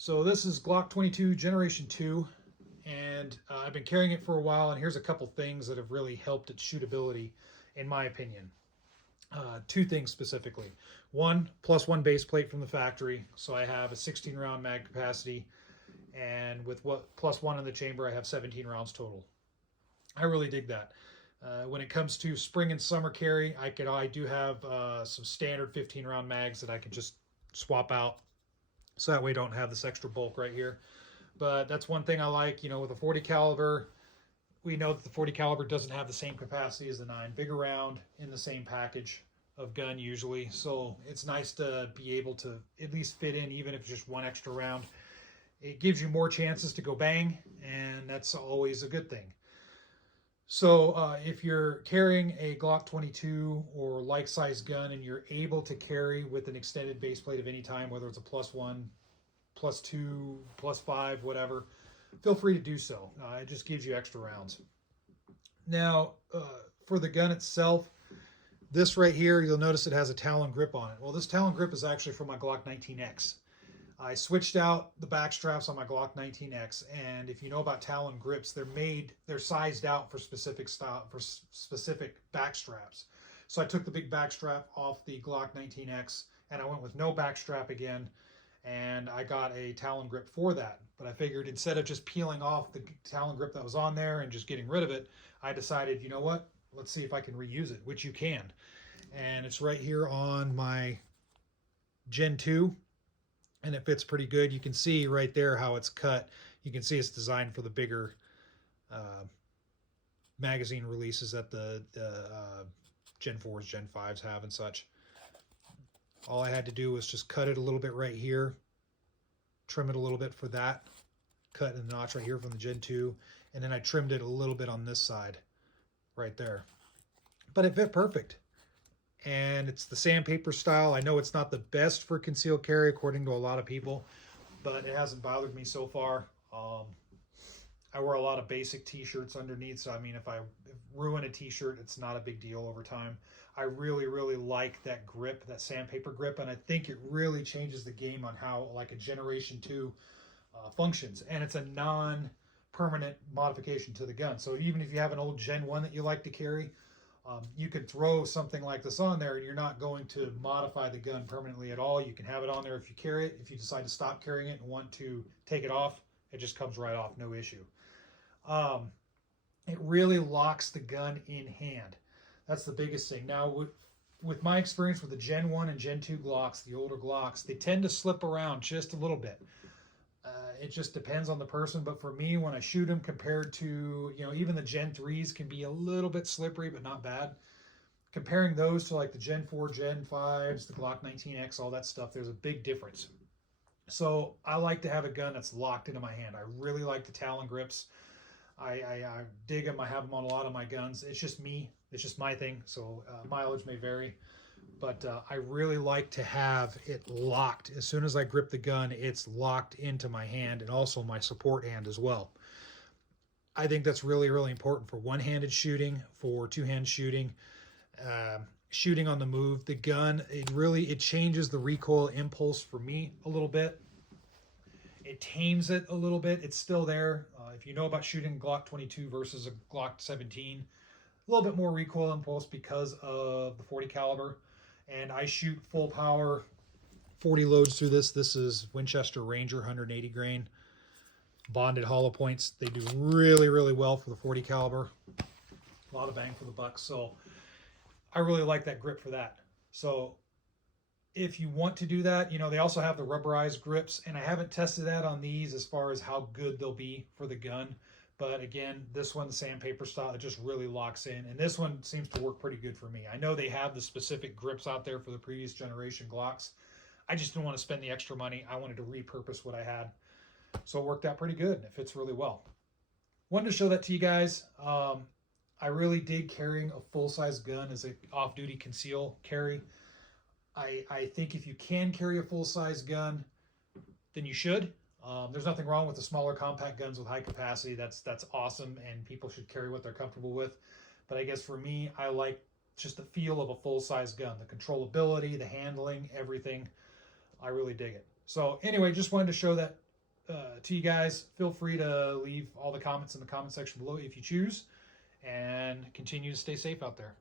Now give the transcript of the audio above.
So this is Glock 22 Generation 2, and I've been carrying it for a while, and here's a couple things that have really helped its shootability, in my opinion. Two things specifically. One, +1 base plate from the factory, so I have a 16 round mag capacity, and with what +1 in the chamber, I have 17 rounds total. I really dig that. When it comes to spring and summer carry, I do have some standard 15 round mags that I can just swap out, so that way I don't have this extra bulk right here. But that's one thing I like, with a 40 caliber. We know that the 40 caliber doesn't have the same capacity as the 9 big around in the same package of gun usually, so it's nice to be able to at least fit in, even if it's just one extra round. It gives you more chances to go bang, and that's always a good thing. So if you're carrying a Glock 22 or like size gun and you're able to carry with an extended base plate of any time, whether it's a +1, +2, +5, whatever, feel free to do so. It just gives you extra rounds. Now, for the gun itself, this right here, you'll notice it has a Talon grip on it. Well, this Talon grip is actually from my Glock 19X. I switched out the back straps on my Glock 19X, and if you know about Talon grips, they're sized out for specific style, for specific back straps. So I took the big back strap off the Glock 19X, and I went with no back strap again, and I got a Talon grip for that. But I figured instead of just peeling off the Talon grip that was on there and just getting rid of it, I decided, you know what, let's see if I can reuse it, which you can. And it's right here on my Gen 2. And it fits pretty good. You can see right there how it's cut. You can see it's designed for the bigger magazine releases that the Gen 4s, Gen 5s have and such. All I had to do was just cut it a little bit right here, trim it a little bit for that, cut in the notch right here from the Gen 2, and then I trimmed it a little bit on this side right there. But it fit perfect. And it's the sandpaper style. I know it's not the best for concealed carry according to a lot of people, but it hasn't bothered me so far. I wear a lot of basic t-shirts underneath, so I mean, if I ruin a t-shirt, it's not a big deal over time. I really like that grip, that sandpaper grip, and I think it really changes the game on how like a Generation 2 functions. And it's a non-permanent modification to the gun, so even if you have an old Gen 1 that you like to carry, you could throw something like this on there and you're not going to modify the gun permanently at all. You can have it on there if you carry it. If you decide to stop carrying it and want to take it off, it just comes right off, no issue. It really locks the gun in hand. That's the biggest thing. Now, with my experience with the Gen 1 and Gen 2 Glocks, the older Glocks, they tend to slip around just a little bit. It just depends on the person, but for me, when I shoot them compared to, even the Gen 3s can be a little bit slippery, but not bad. Comparing those to like the Gen 4, Gen 5s, the Glock 19X, all that stuff, there's a big difference. So I like to have a gun that's locked into my hand. I really like the Talon grips. I dig them. I have them on a lot of my guns. It's just me. It's just my thing. So mileage may vary. But I really like to have it locked. As soon as I grip the gun, it's locked into my hand and also my support hand as well. I think that's really important for one-handed shooting, for two-hand shooting, shooting on the move. The gun, it changes the recoil impulse for me a little bit. It tames it a little bit. It's still there. If you know about shooting Glock 22 versus a Glock 17, a little bit more recoil impulse because of the 40 caliber. And I shoot full power 40 loads through this. This is Winchester Ranger 180 grain bonded hollow points. They do really well for the 40 caliber. A lot of bang for the buck. So I really like that grip for that. So if you want to do that, they also have the rubberized grips, and I haven't tested that on these as far as how good they'll be for the gun. But again, this one, the sandpaper style, it just really locks in. And this one seems to work pretty good for me. I know they have the specific grips out there for the previous generation Glocks. I just didn't want to spend the extra money. I wanted to repurpose what I had. So it worked out pretty good, and it fits really well. Wanted to show that to you guys. I really dig carrying a full-size gun as an off-duty conceal carry. I think if you can carry a full-size gun, then you should. There's nothing wrong with the smaller compact guns with high capacity. That's awesome, and people should carry what they're comfortable with. But I guess for me, I like just the feel of a full-size gun, the controllability, the handling, everything. I really dig it. So anyway, just wanted to show that to you guys. Feel free to leave all the comments in the comment section below if you choose, and continue to stay safe out there.